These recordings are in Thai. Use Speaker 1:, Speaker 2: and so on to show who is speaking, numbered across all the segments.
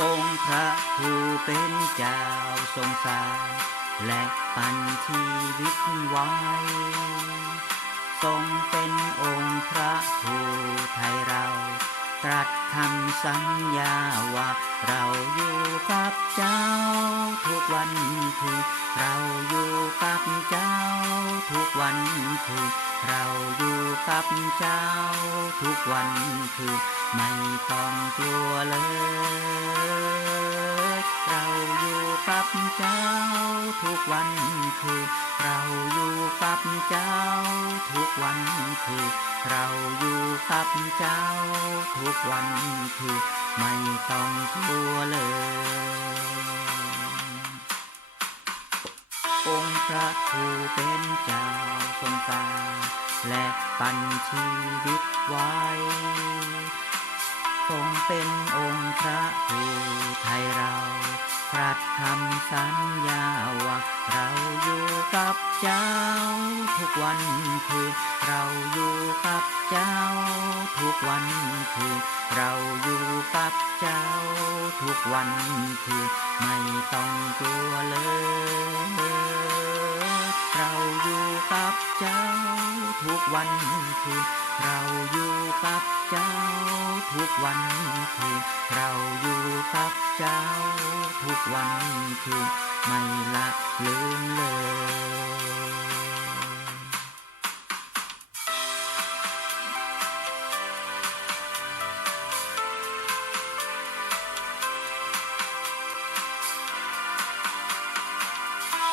Speaker 1: องค์พระผู้เป็นเจ้าทรงสร้างและปันชีวิตไว้ ทรงเป็นองค์พระผู้ไทยเรา ตรัสคำสัญญาว่า เราอยู่กับเจ้า ทุกวันคืนเราอยู่กับเจ้า ทุกวันคืนเราอยู่กับเจ้า ทุกวันคืน ไม่ต้องกลัวเลย เราอยู่กับเจ้าทุกวันคืนเราอยู่กับเจ้าทุกวันคืนเราอยู่กับเจ้าทุกวันคืนไม่ต้องกลัวเลย องค์พระผู้เป็นเจ้าทรงตรัสและปันชีวิตไว้ ทรงเป็นองค์พระผู้ไทยเราตรัสคำสัญญาว่าเราอยู่กับเจ้า ทุกวันคืนเราอยู่กับเจ้า ทุกวันคืนเราอยู่กับเจ้า ทุกวันคืนไม่ต้องกลัวเลย เราอยู่กับเจ้า ทุกวันคืนเราอยู่กับเจ้า ทุกวันคืนเราอยู่กับเจ้า ทุกวันคืนไม่ละลืมเลย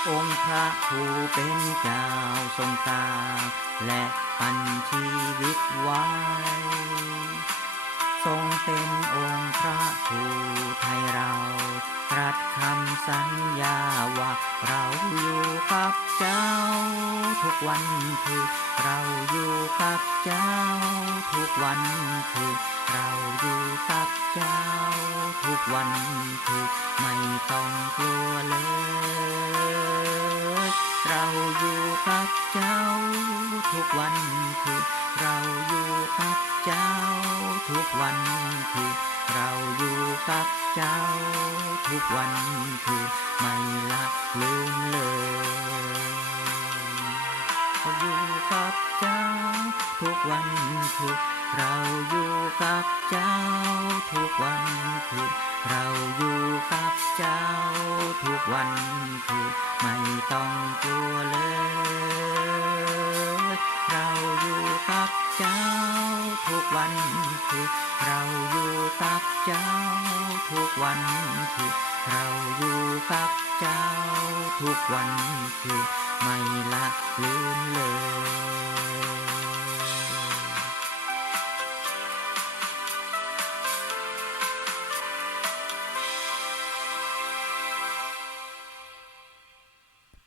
Speaker 1: องค์พระผู้เป็นเจ้าทรงตรัสและปันชีวิตไว้ ทรงเป็นองค์พระผู้ไทยเราตรัสคำสัญญาว่าเราอยู่กับเจ้า ทุกวันคือเราอยู่กับเจ้า ทุกวันคือเราอยู่กับเจ้า ทุกวันคือไม่ต้องกลัวเลย เราอยู่กับเจ้า ทุกวันคือเราอยู่กับเจ้า วันคือเราอยู่กับเจ้า ทุกวันคือไม่ละลืมเลยเราอยู่กับเจ้า ทุกวันคือเราอยู่กับเจ้า ทุกวันคือเราอยู่กับเจ้า ทุกวันคือไม่ต้องกลัวเลย คือเราอยู่กับเจ้าทุกวันคือเราอยู่กับเจ้าทุกวันคือไม่ละลืมเล